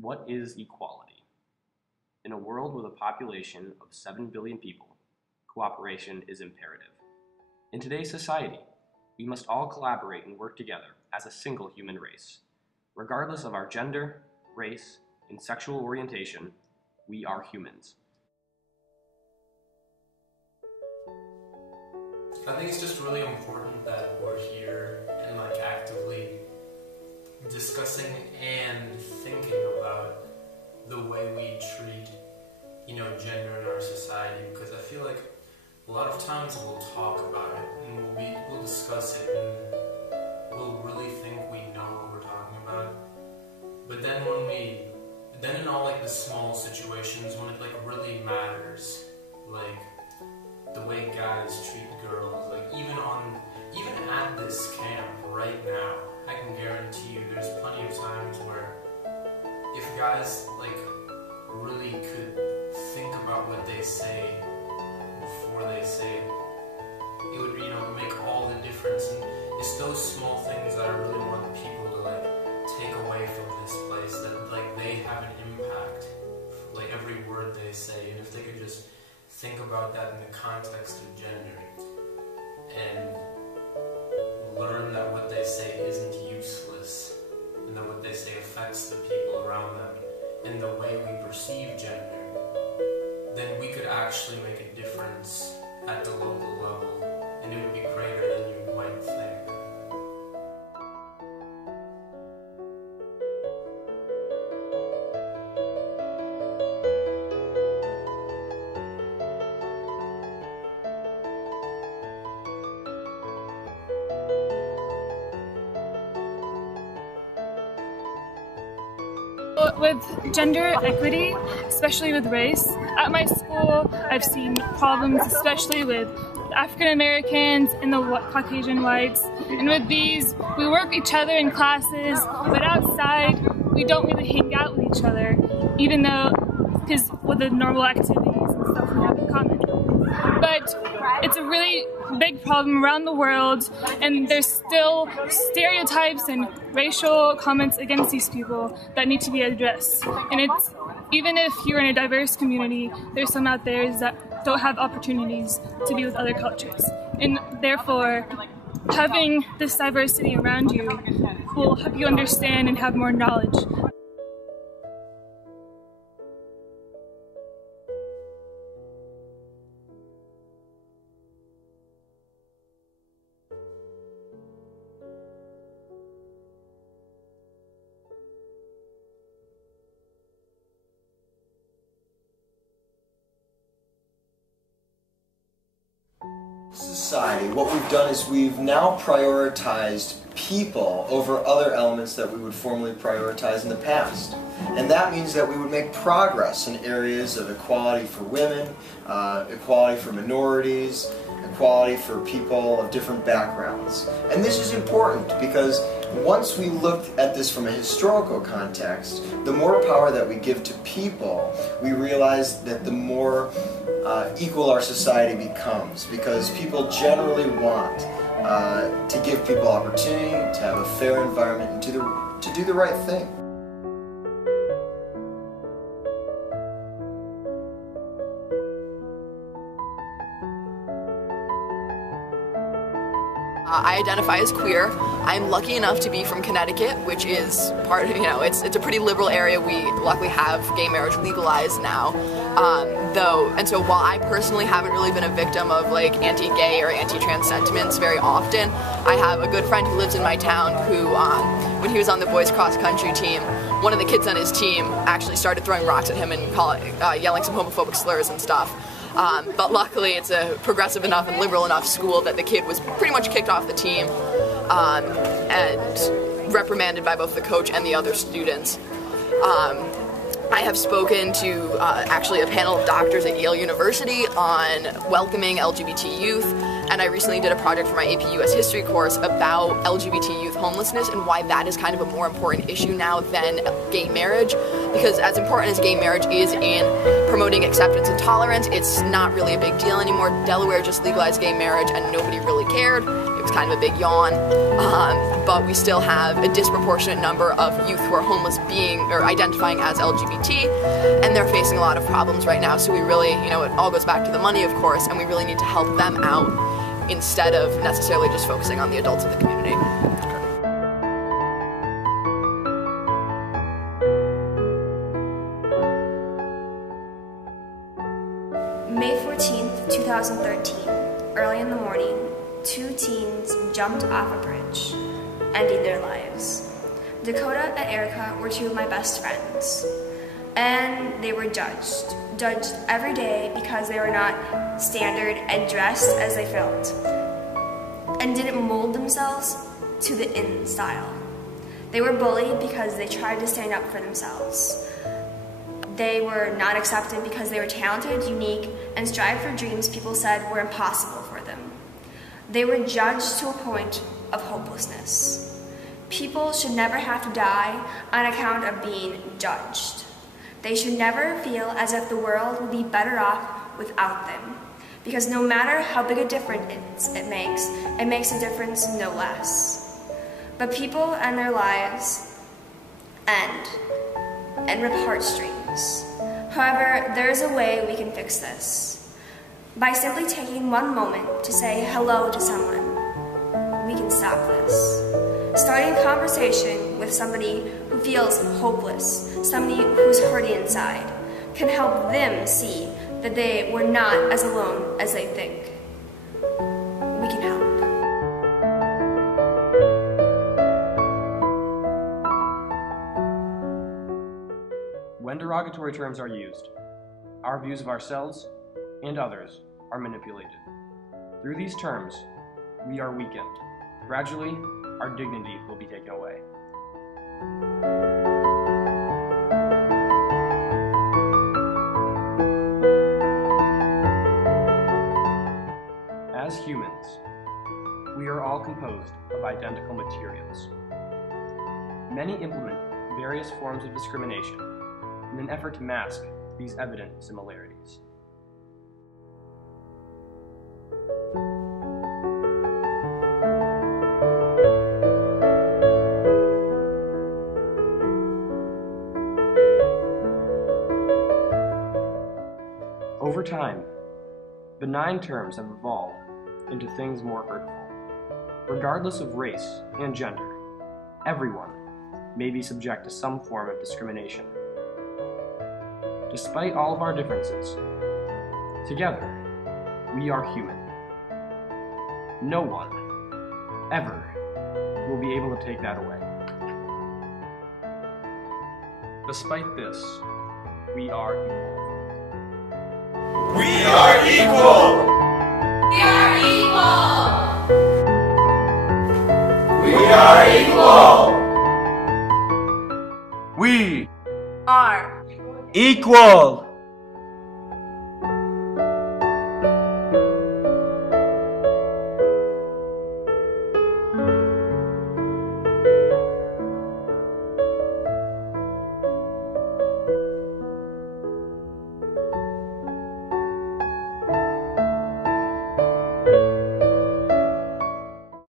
What is equality? In a world with a population of 7 billion people, cooperation is imperative. In today's society, we must all collaborate and work together as a single human race. Regardless of our gender, race, and sexual orientation, we are humans. I think it's just really important that we're here and actively discussing and thinking about the way we treat, gender in our society, because I feel like a lot of times we'll talk about it and we'll discuss it and we'll really think we know what we're talking about. But then in all the small situations when it really matters, the way guys treat girls, even at this camp right now, I can guarantee you there's plenty of times where if guys really could think about what they say before they say it, it would make all the difference. And it's those small things that I really want people to take away from this place, that they have an impact, every word they say. And if they could just think about that in the context of gender and learn that what they say isn't useless and that what they say affects the people around them and the way we perceive gender, then we could actually make a difference at the local level, and it would be greater than you might think. With gender equity, especially with race, at my school I've seen problems especially with African Americans and the Caucasian whites, and with these we work each other in classes, but outside we don't really hang out with each other, even though, because with the normal activities and stuff we have in common. But it's a really big problem around the world, and there's still stereotypes and racial comments against these people that need to be addressed. And it's, even if you're in a diverse community, there's some out there that don't have opportunities to be with other cultures. And therefore, having this diversity around you will help you understand and have more knowledge. Society, what we've done is we've now prioritized people over other elements that we would formerly prioritize in the past. And that means that we would make progress in areas of equality for women, equality for minorities, equality for people of different backgrounds. And this is important because once we looked at this from a historical context, the more power that we give to people, we realize that the more equal our society becomes, because people generally want to give people opportunity, to have a fair environment, and to do the right thing. I identify as queer. I'm lucky enough to be from Connecticut, which is part of, it's a pretty liberal area. We luckily have gay marriage legalized now. And so while I personally haven't really been a victim of anti-gay or anti-trans sentiments very often, I have a good friend who lives in my town who, when he was on the boys cross-country team, one of the kids on his team actually started throwing rocks at him and yelling some homophobic slurs and stuff. But luckily it's a progressive enough and liberal enough school that the kid was pretty much kicked off the team and reprimanded by both the coach and the other students. I have spoken to actually a panel of doctors at Yale University on welcoming LGBT youth, and I recently did a project for my AP US History course about LGBT youth homelessness and why that is kind of a more important issue now than gay marriage, because as important as gay marriage is in promoting acceptance and tolerance, it's not really a big deal anymore. Delaware just legalized gay marriage and nobody really cared. it was kind of a big yawn. But we still have a disproportionate number of youth who are homeless being or identifying as LGBT, and they're facing a lot of problems right now. So we really, it all goes back to the money, of course, and we really need to help them out instead of necessarily just focusing on the adults of the community. May 14th, 2013, early in the morning, 2 teens jumped off a bridge, ending their lives. Dakota and Erica were 2 of my best friends, and they were judged every day because they were not standard and dressed as they felt, and didn't mold themselves to the in style. They were bullied because they tried to stand up for themselves. They were not accepted because they were talented, unique, and strived for dreams people said were impossible for them. They were judged to a point of hopelessness. People should never have to die on account of being judged. They should never feel as if the world would be better off without them, because no matter how big a difference it makes a difference no less. But people and their lives end and rip heartstrings. However, there is a way we can fix this. By simply taking one moment to say hello to someone, we can stop this. Starting a conversation with somebody who feels hopeless, somebody who's hurting inside, can help them see that they were not as alone as they think. We can help. When derogatory terms are used, our views of ourselves and others are manipulated. Through these terms, we are weakened. Gradually, our dignity will be taken away. As humans, we are all composed of identical materials. Many implement various forms of discrimination in an effort to mask these evident similarities. Over time, benign terms have evolved into things more hurtful. Regardless of race and gender, everyone may be subject to some form of discrimination. Despite all of our differences, together, we are human. No one, ever, will be able to take that away. Despite this, we are equal. We are equal! We are equal! We are equal! We are equal!